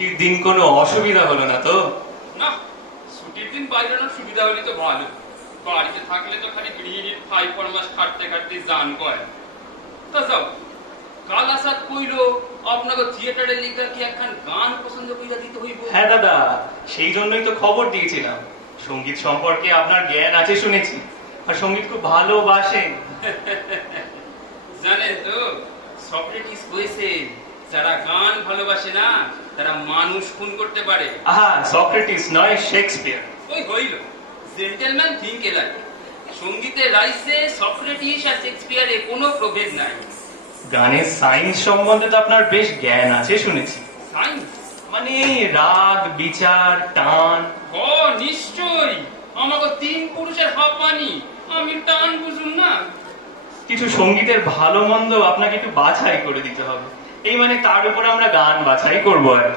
ছুটির দিন কোনো অসুবিধা হলো না তো? না ছুটির দিন বাইরানোর সুবিধা হলে তো ভালো। বাড়িতে থাকলে তো খালি গৃহিণীর ফাই ফরমাস খাটতে খাটতে জান কয়। তা যাও। কাল আসাদ কইল আপনাকে থিয়েটারে লিখা কি একখান গান পছন্দ কইরা দিতে হইব? হ্যাঁ দাদা সেই জন্যই তো খবর দিয়েছিলাম। সংগীত সম্পর্কে আপনার জ্ঞান আছে শুনেছি আর সংগীত খুব ভালোবাসেন জানেন তো সক্রেটিস কইছে যারা গান ভালোবাসে না তারা মানুষ খুন করতে পারে। আহা সক্রেটিস নয় শেক্সপিয়ার। ওই হইল। জেন্টেলম্যান থিঙ্ক এলাক সঙ্গীতের রাইসে সক্রেটিস আর শেক্সপিয়ারে কোনো প্রভেদ নাই। গানের সায়েন্স সম্বন্ধে তো আপনার বেশ জ্ঞান আছে শুনেছি। সাইন্স? মানে রাগ বিচার টান। ও নিশ্চয়ই। আমাকে তিন পুরুষের হাঁপানি আমি টান বুঝুন না। কিছু সঙ্গীতের ভালো মন্দ আপনাকে একটু বাছাই করে দিতে হবে। এই মানে তার উপর আমরা গান বাছাই করব আর।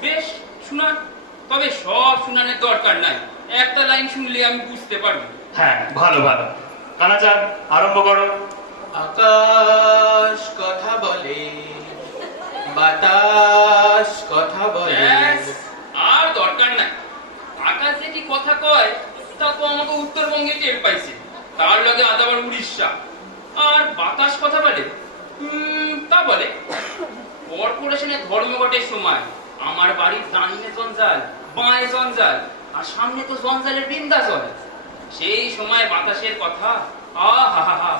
বেশ শোনা তবে সব শোনানোর দরকার নাই। একটা লাইন শুনলে আমি বুঝতে পারব। হ্যাঁ ভালো ভালো। কানাচার আরম্ভ করো। আকাশ কথা বলে বাতাস কথা বলে। আর দরকার নাই। আকাশ যে কি কথা কয় তা তো আমাকে উত্তরবঙ্গে টের পাইছে। তার লগে আদাবার উড়িষ্যা। আর বাতাস কথা বলে তা বলে। কর্পোরেশনের ধর্মঘটের সময় আমার বাড়ির ডাইনে জঞ্জাল বাঁয়ে জঞ্জাল আর সামনে তো জঞ্জালের বিন্দাচল সেই সময় বাতাসের কথা আহা হা হা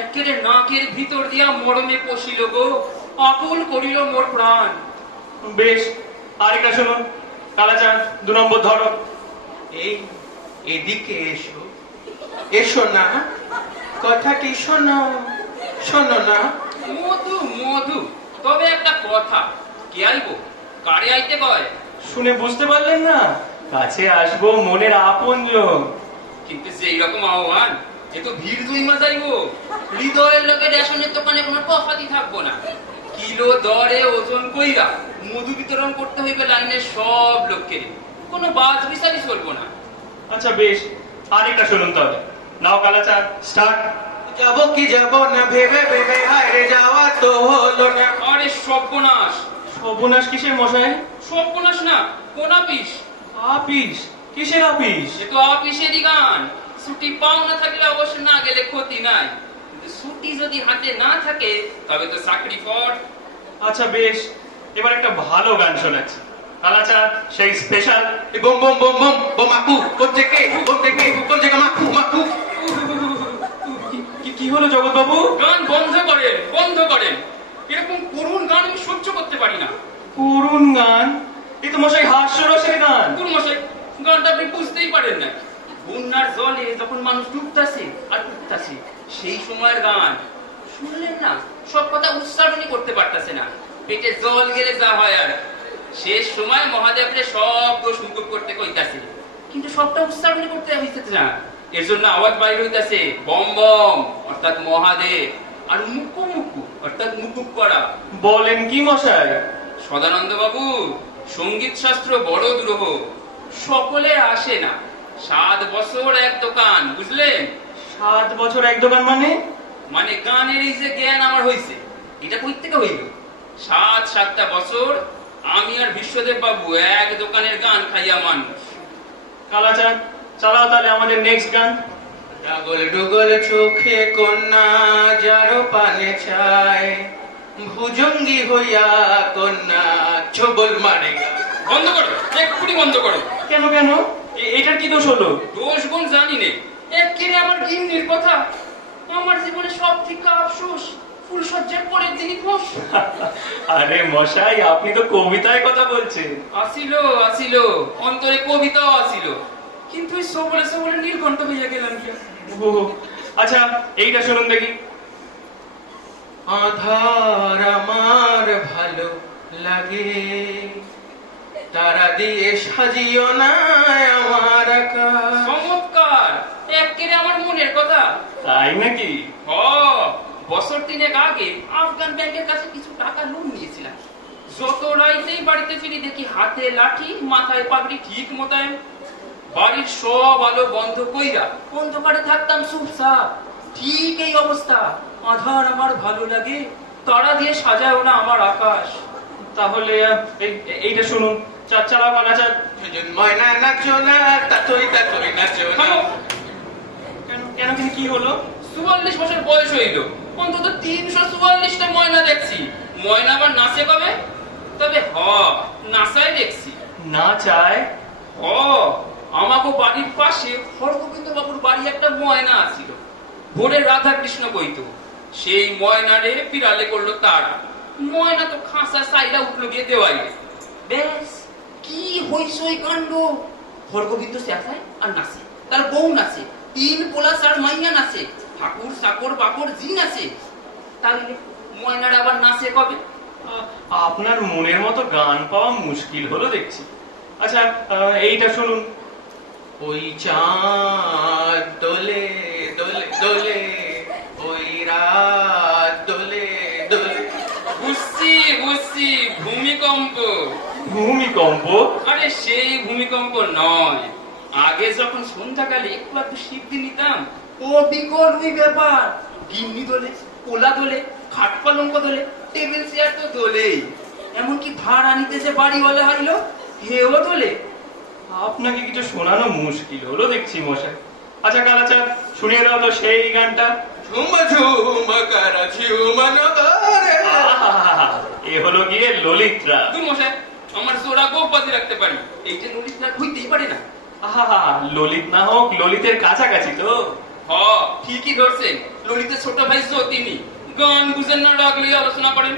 একেবারে নাকের ভিতর দিয়া মরমে পশিল গো আকুল করিল মোর প্রাণ। বেশ আরেকটা শুনুন। কালাচাঁদ দু নম্বর ধরো এই এদিকে এসো। এসো না। কথাটি শোনো শোনো না। মধু মধু। তবে একটা কথা কে আইবো কারে আইতে কয়? শুনে বুঝতে পারলেন না? কাছে আসব মনের আপনজন কিন্তু যেই রকম আহ্বান এ তো ভিড় দুই মা যাইবো হৃদয়ের লোকে রেশনের দোকানে কোনো তফাতি থাকব না। কিলো দরে ওজন কইরা মধু বিতরণ করতে হইবে লাইনের সব লোককে। কোনো বাজ বিচারই চলবো না। আচ্ছা বেশ। আরেকটা শুনুন তাহলে নাও কালাচাঁদ স্টার্ট। যাব কি যাব না? ভেবে ভেবে হায়রে যাওয়া তো হলো না। আরে সর্বনাশ। সর্বনাশ কিসের মশাই? সর্বনাশ না কোন আপিস? আপিস? কিসের আপিস? সে তো আপিসেরই গান। ছুটি পাও না থাকলে অবশ্য না গেলে ক্ষতি নাই। ছুটি যদি হাতে না থাকে তবে তো চাকরি ফট আচ্ছা বেশ। এবার একটা ভালো গান শোনাচ্ছি। কালাচাঁদ সেই স্পেশাল বোম বোম বোম বোম বোম আকু কোন থেকে? কোন থেকে? কোন থেকে? মাকু মাকু। কি হলো জগৎবাবু? গান বন্ধ করেন বন্ধ করেন এরকম করুণ গান আমি সহ্য করতে পারি না। করুণ গান? এ তো মশাই হাস্যরসের গান। কোন মশাই? গানটা আপনি বুঝতেই পারেন না। বন্যার জলে যখন মানুষ ডুবতাছে আর উঠতাছে সেই সময়ের গান। শুনলেন না? সব কথা উচ্চারণই করতে পারতাছে না। পেটে জল গেলে যা হয় আর। শেষ সময় মহাদেবরে সব দোষ মুকুব করতে কইতাছে। কিন্তু সবটা উচ্চারণই করতে হইতেছে না। এর জন্য আওয়াজ বাইর হইতাছে বম বম অর্থাৎ মহাদেব আর মুকু মুকু অর্থাৎ মুকুব করা। বলেন কি মশাই? সদানন্দ বাবু সংগীত শাস্ত্র বড় দ্রোহ সকলে আসে না। সাত বছর এক দোকান বুঝলেন? সাত বছর এক দোকান মানে? মানে গানের এই যে জ্ঞান আমার হইছে এটা কই থেকে হইল? সাত সাতটা বছর আমি আর বিশ্বদেব বাবু এক দোকানের গান খাইয়া মানুষ। কালাচাঁদ চালাও তাহলে আমাদের নেক্সট গান। ডাগল ডুগল চোখে কন্যা যারো পানে চায় ভুজঙ্গি হইয়া কন্যা ছবল মারে বন্ধ করো এক্ষুনি বন্ধ করো। কেন কেন? এটার কি দোষ হলো? দোষ গুণ জানি নে। একেরে আমার গিন্নির কথা? আমার জীবনে সব থেকে আফসোস ফুলসজ্জার পরের দিনই খোশ আরে মশাই আপনি তো কবিতায় কথা বলছেন। আসিল আসিল অন্তরে কবিতাও আসিল। কিন্তু এই সবলে সবলে নীলকণ্ঠ হইয়া গেলাম কি ও, আচ্ছা এইটা শুনুন দেখি। আধার আমার ভালো লাগে। তারা দিয়ে সাজিও না আমার আকাশ। চমৎকার! একেরে আমার মনের কথা। তাই নাকি? হ বছর তিনেক আগে আফগান ব্যাংকের কাছে কিছু টাকা লোন নিয়েছিলাম। যত রাইতেই বাড়িতে ফিরি দেখি হাতে লাঠি মাথায় পাগড়ি ঠিক মোতায়েন বাড়ির সব আলো বন্ধ কইরা অন্ধকারে থাকতাম চুপচাপ ঠিক এই অবস্থা। আধার আমার ভালো লাগে তারা দিয়ে সাজাও না আমার আকাশ। তাহলে এইটা শুনুন। চা- চালাও কালাচাঁদ সেজন ময়না নাচো না তাতই তাতই নাচো কেন কেন কি হলো? চুয়াল্লিশ বছর বয়স হইল। অন্তত তিনশো চুয়াল্লিশটা ময়না দেখছি। ময়না আবার নাচে কবে তবে হ নাচাই দেখছি। না চায়? হ আমাকে বাড়ির পাশে হরগোবিন্দ বাবুর বাড়ি একটা ময়না আছিল। ভোরে রাধা কৃষ্ণ কইত সেই ময়নারে পিরালে করল তারা। ময়না তো খাঁচা সাইডা উঠল গিয়ে দেওয়াইলে ব্যাস কি হইসই কাণ্ড? হরগোবিন্দ শেখায় আর নাচে তার বউ নাচে তিন পোলা চার মাইয়া নাচে ঠাকুর চাকর বাকর জিন আছে তাহলে ময়নার আবার নাচে কবে? আহ, আপনার মনের মতো গান পাওয়া মুশকিল হলো দেখছি। আচ্ছা আহ, এইটা শুনুন। ওই চাঁদ দোলে দোলে দোলে ওই রাত দোলে দোলে। বুঝছি বুঝছি ভূমিকম্প। ভূমিকম্প? আরে সেই ভূমিকম্প নয়। আগে যখন সন্ধ্যাকালে একটু একটু সিদ্ধি নিতাম ও ওই ব্যাপার। গিন্নি দোলে কোলা দোলে খাট পালঙ্ক দোলে টেবিল চেয়ার তো দোলেই। এমনকি ভাড়া নিতে যে বাড়িওয়ালা হাইলো হেও দোলে। আপনাকে কিছু শোনানো মুশকিল হলো দেখছি মশাই। আচ্ছা কালাচাঁদ শুনিয়ে দাও তো সেই গানটা। ঝুমা ঝুমা কারা ঝুমা এ হলো গিয়ে ললিতরা। তুই মশাই আমার জোড়া গোপ বাজে রাখতে পারি। এই যে হইতেই পারে না। আহা ললিত না হোক ললিতের কাছাকাছি তো। হ ঠিকই ধরছেন। ললিতের ছোট ভাই তিনি গান বুঝেন না ডাকলে আলোচনা করেন।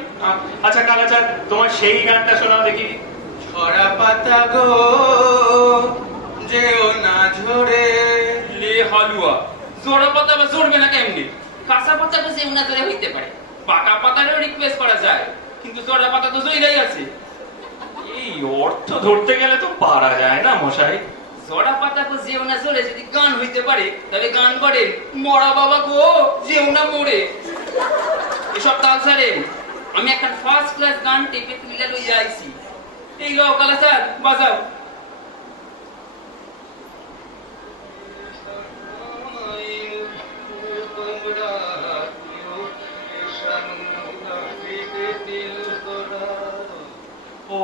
আচ্ছা কালাচাঁদ তোমার সেই গানটা শোনাও দেখি। ছড়া পাতা গো যেও না ঝরে লে হালুয়া। জোড়া পাতা বা জড়বে না কেমনি? কাঁচা পাতা তো যে উনা ধরে হইতে পারে। পাকা পাতারও রিকোয়েস্ট করা যায় কিন্তু জোড়া পাতা তো জইলাই আছে। এই অর্থ ধরতে গেলে তো পারা যায় না মশাই। জোড়া পাতা তো যে উনা জোরে যদি গান হইতে পারে তাহলে গান করেন মরা বাবা গো যে উনা মরে। এসব তাল ছাড়েন আমি একটা ফার্স্ট ক্লাস গান টেপে তুলে লইয়া আইছি। এই লও কালা স্যার বাজাও।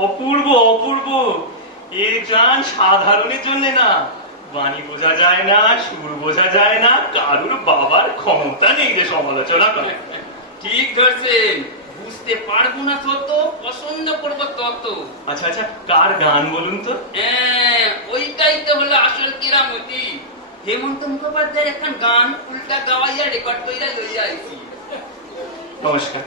অপূর্ব অপূর্ব। এ গান সাধারণের জন্য না। বাণী বোঝা যায় না সুর বোঝা যায় না কারুর বাবার ক্ষমতা নেই যে সমালোচনা করে। ঠিক ধরছেন বুঝতে পারব না তত পছন্দ করব তত। আচ্ছা আচ্ছা কার গান বলুন তো? হ্যাঁ, ওইটাই তো হলো আসল কেরামতি। হেমন্ত মুখোপাধ্যায়ের একটা গান উল্টা গাওয়াইয়া রেকর্ড কইরা লইয়া আইছি। নমস্কার।